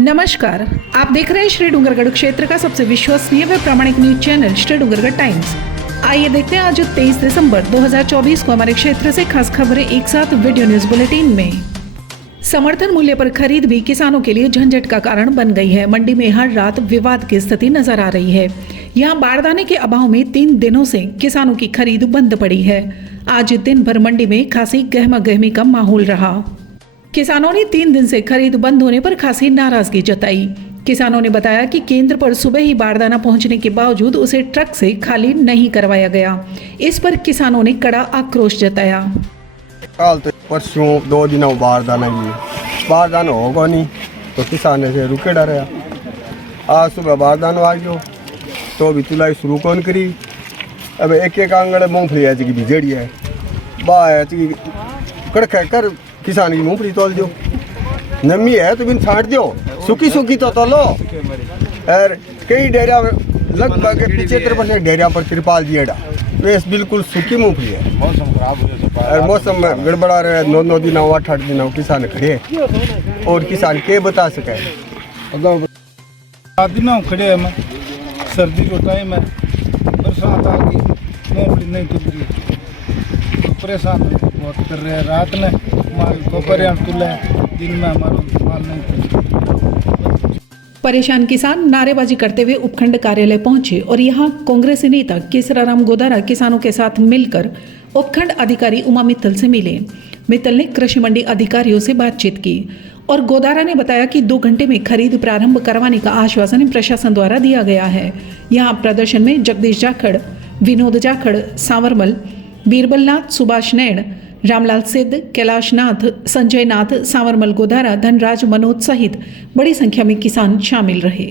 नमस्कार, आप देख रहे हैं श्री डूंगरगढ़ क्षेत्र का सबसे विश्वसनीय व प्रामाणिक news channel Shri Dungargarh times. आइए देखते हैं आज 23 दिसंबर 2024 को हमारे क्षेत्र से खास खबरें एक साथ वीडियो न्यूज बुलेटिन में। समर्थन मूल्य पर खरीद भी किसानों के लिए झंझट का कारण बन गई है। मंडी में हर रात विवाद की स्थिति नजर आ रही है। यहाँ बारदाने के अभाव में 3 दिनों से किसानों की खरीद बंद पड़ी है। आज दिन भर मंडी में खासी गहमा गहमी का माहौल रहा। किसानों ने 3 दिन से खरीद बंद होने पर खासी नाराजगी जताई। किसानों ने बताया कि केंद्र पर सुबह ही बारदाना पहुंचने के बावजूद उसे ट्रक से खाली नहीं करवाया गया। इस पर किसानों ने कड़ा आक्रोश जताया। कल तो परसों 2 दिन बारदाना होगा नहीं तो किसान से रुके डर रहा। आज सुबह बारदाना आ गयो तो भी तुलाई शुरू कौन करी। अब एक आंगड़ मूंगफली है की बिजड़ी है बाह कड़क कर किसान की मूंगफली तोल दो। नमी है तो बिन छाट दो, सूखी तो तोलो। और कई डेरिया लगभग 75% डेरिया पर तिरपाल दिया वेस बिल्कुल सूखी मूंगफली है। मौसम खराब हो जाए और मौसम में गड़बड़ा रहे 9 दिन 8 दिन किसान खड़े और किसान के बता सके। दिन खड़े हैं सर्दी को टाइम है, बरसात आ गई, मूंगफली नहीं टूट रही तो परेशान बहुत कर रहे हैं। रात में माल दोपहर हम तुले, दिन में हमारा माल नहीं। परेशान किसान नारेबाजी करते हुए उपखंड कार्यालय पहुंचे और यहां कांग्रेसी नेता केसराराम गोदारा किसानों के साथ मिलकर उपखंड अधिकारी उमा मित्तल से मिले। मित्तल ने कृषि मंडी अधिकारियों से बातचीत की और गोदारा ने बताया कि 2 घंटे में खरीद प्रारंभ करवाने का आश्वासन प्रशासन द्वारा दिया गया है। यहाँ प्रदर्शन में जगदीश जाखड़, विनोद जाखड़, सांवरमल, बीरबल नाथ, सुभाष नैन, रामलाल सिद्ध, कैलाश नाथ, संजय नाथ, सांवरमल गोदारा, धनराज, मनोज सहित बड़ी संख्या में किसान शामिल रहे।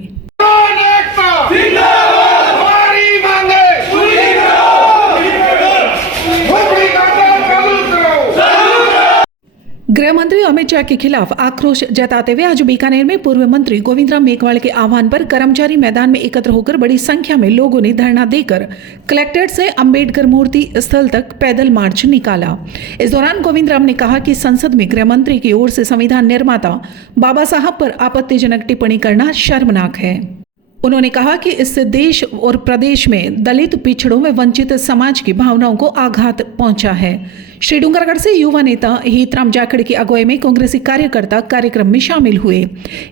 गृह मंत्री अमित शाह के खिलाफ आक्रोश जताते हुए आज बीकानेर में पूर्व मंत्री गोविंदराम मेघवाल के आह्वान पर कर्मचारी मैदान में एकत्र होकर बड़ी संख्या में लोगों ने धरना देकर कलेक्ट्रेट से अंबेडकर मूर्ति स्थल तक पैदल मार्च निकाला। इस दौरान गोविंदराम ने कहा कि संसद में गृह मंत्री की ओर से संविधान निर्माता बाबा साहब पर आपत्तिजनक टिप्पणी करना शर्मनाक है। उन्होंने कहा कि इससे देश और प्रदेश में दलित, पिछड़ों व वंचित समाज की भावनाओं को आघात पहुंचा है। श्री डूंगरगढ़ से युवा नेता हेतराम जाखड़ की अगुवाई में कांग्रेसी कार्यकर्ता कार्यक्रम में शामिल हुए।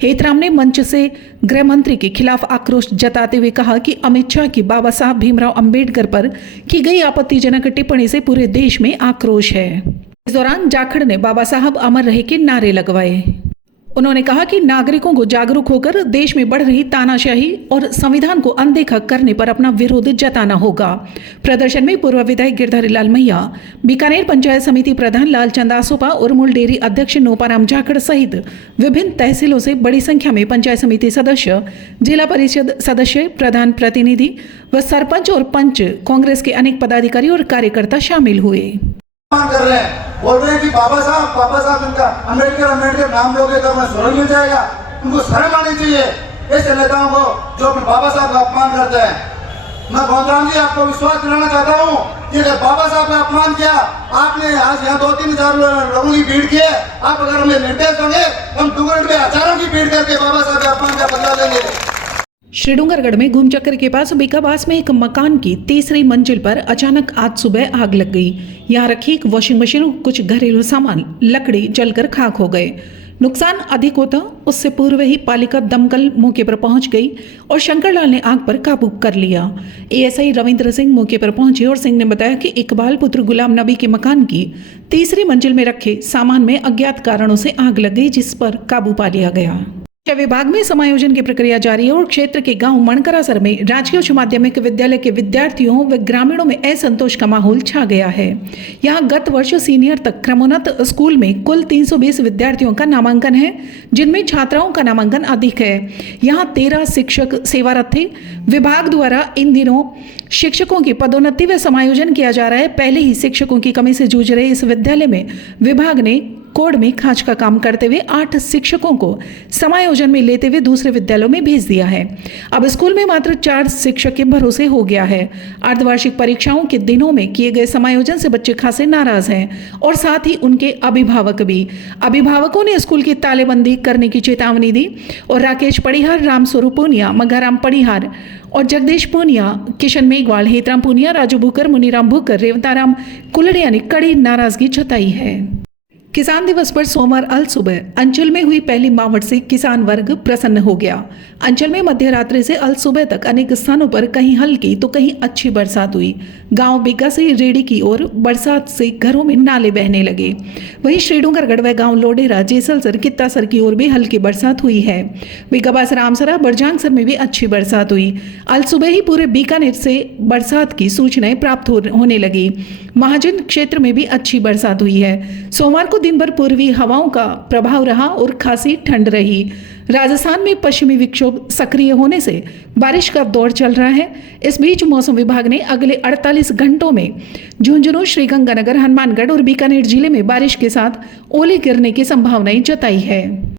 हेतराम ने मंच से गृह मंत्री के खिलाफ आक्रोश जताते हुए कहा कि अमित शाह की बाबा साहब भीमराव अंबेडकर पर की गई आपत्तिजनक टिप्पणी से पूरे देश में आक्रोश है। इस दौरान जाखड़ ने बाबा साहब अमर रहे के नारे लगवाए। उन्होंने कहा कि नागरिकों को जागरूक होकर देश में बढ़ रही तानाशाही और संविधान को अनदेखा करने पर अपना विरोध जताना होगा। प्रदर्शन में पूर्व विधायक गिरधारी लाल मैया, बीकानेर पंचायत समिति प्रधान लालचंद आसोपा, उर्मुल डेयरी अध्यक्ष नोपाराम जाखड़ सहित विभिन्न तहसीलों से बड़ी संख्या में पंचायत समिति सदस्य, जिला परिषद सदस्य, प्रधान प्रतिनिधि व सरपंच और पंच, कांग्रेस के अनेक पदाधिकारी और कार्यकर्ता शामिल हुए। कर रहे हैं, बोल रहे हैं कि बाबा साहब इनका अम्बेडकर नाम लोगे तो हमें स्वर्ग मिल जाएगा। उनको शर्म आनी चाहिए ऐसे नेताओं को जो अपने बाबा साहब का अपमान करते हैं। मैं गोविंदराम जी आपको विश्वास दिलाना चाहता हूँ कि अगर बाबा साहब का अपमान किया आपने, आज यहाँ 2-3 हजार लोगों की भीड़ की है, आप अगर हमें निर्देश देंगे हम डूंगरगढ़ में हजारों की भीड़ करके बाबा साहब के अपमान का बदला लेंगे। श्री डूंगरगढ़ में घूमचक्कर के पास बीकाबास में एक मकान की 3री मंजिल पर अचानक आज सुबह आग लग गई। यहाँ रखी एक वॉशिंग मशीन और कुछ घरेलू सामान, लकड़ी जलकर खाक हो गए। नुकसान अधिक होता उससे पूर्व ही पालिका दमकल मौके पर पहुंच गई और शंकरलाल ने आग पर काबू कर लिया। एएसआई रविंद्र सिंह मौके पर पहुंचे और सिंह ने बताया कि इकबाल पुत्र गुलाम नबी के मकान की 3री मंजिल में रखे सामान में अज्ञात कारणों से आग लग गई, जिस पर काबू पा लिया गया। शिक्षा विभाग में समायोजन की प्रक्रिया जारी है और क्षेत्र के गांव मणकरासर में राजकीय उच्च माध्यमिक विद्यालय के विद्यार्थियों व ग्रामीणों में असंतोष का माहौल छा गया है। यहां गत वर्ष सीनियर तक क्रमोन्नत स्कूल में कुल 320 विद्यार्थियों का नामांकन है, जिनमें छात्राओं का नामांकन अधिक है। यहां 13 शिक्षक सेवारत थे। विभाग द्वारा इन दिनों शिक्षकों की पदोन्नति व समायोजन किया जा रहा है। पहले ही शिक्षकों की कमी से जूझ रहे इस विद्यालय में विभाग ने कोड में खाच का काम करते हुए 8 शिक्षकों को समायोजन में लेते हुए दूसरे विद्यालयों में भेज दिया है। अब स्कूल में मात्र 4 शिक्षक के भरोसे हो गया है। अर्धवार्षिक परीक्षाओं के दिनों में किए गए समायोजन से बच्चे खासे नाराज हैं और साथ ही उनके अभिभावक भी। अभिभावकों ने स्कूल की तालेबंदी करने की चेतावनी दी और राकेश पड़िहार, रामस्वरूप पूनिया, मघाराम पड़िहार और जगदीश पूनिया, किशन मेघवाल, हेतराम पूनिया, राजू भूकर, मुनीराम भूकर, रेवताराम कुलड़िया ने कड़ी नाराजगी जताई है। किसान दिवस पर सोमवार अल सुबह अंचल में हुई पहली मावठ से किसान वर्ग प्रसन्न हो गया। अंचल में मध्य रात्रि से अल सुबह तक अनेक स्थानों पर कहीं हल्की तो कहीं अच्छी बरसात हुई। गांव बिग्गा से रेडी की ओर बरसात से घरों में नाले बहने लगे। वहीं श्रीडूंगर, गढ़वा गांव, लोडेरा, जेसलसर, कित्तासर की ओर भी हल्की बरसात हुई है। बिगाबास, रामसरा, बरजांगसर में भी अच्छी बरसात हुई। अल सुबह ही पूरे बीकानेर से बरसात की सूचनाएं प्राप्त होने लगी। महाजन क्षेत्र में भी अच्छी बरसात हुई है। सोमवार को दिन भर पूर्वी हवाओं का प्रभाव रहा और खासी ठंड रही। राजस्थान में पश्चिमी विक्षोभ सक्रिय होने से बारिश का दौर चल रहा है। इस बीच मौसम विभाग ने अगले 48 घंटों में झुंझुनू, श्रीगंगानगर, हनुमानगढ़ और बीकानेर जिले में बारिश के साथ ओले गिरने की संभावनाएं जताई है।